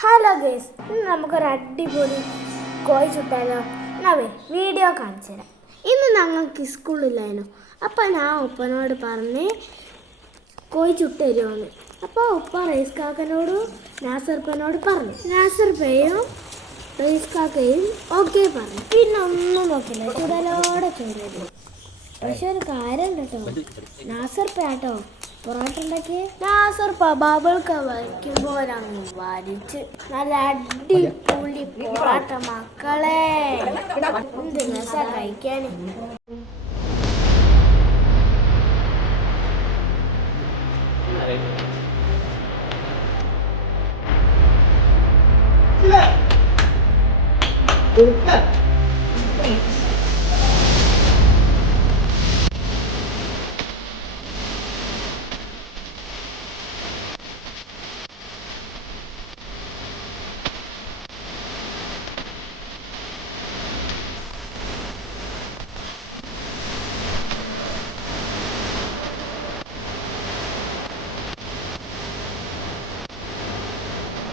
Hello guys, ഇന്ന് നമുക്കൊരു അടിപൊളി കോഴി ചുട്ടാലോ. എന്നാവേ വീഡിയോ കാണിച്ചു തരാം. ഇന്ന് ഞങ്ങൾക്ക് സ്കൂളില്ലായിരുന്നു. അപ്പോൾ ഞാൻ ഉപ്പനോട് പറഞ്ഞ് കോഴി ചുട്ട് തരുമെന്ന്. അപ്പോൾ ഉപ്പ റൈസ് കാക്കനോടും നാസർപ്പനോട് പറഞ്ഞു. നാസർപ്പയും റൈസ് കാക്കയും ഓക്കെ പറഞ്ഞു. പിന്നെ ഒന്നും നോക്കില്ല, ചുടലോടെ ചുടരുത്. പക്ഷെ ഒരു കാര്യം കേട്ടോ, നാസർപ്പയാട്ടോ പൊറോട്ട ഉണ്ടാക്കി. നാസർപ്പ ബബിൾക്ക വയ്ക്കുമ്പോൾ അങ്ങ് വലിച്ച് നല്ല അടിപൊളി പൊറോട്ട മക്കളെ. എന്ത് രസാ കഴിക്കാൻ.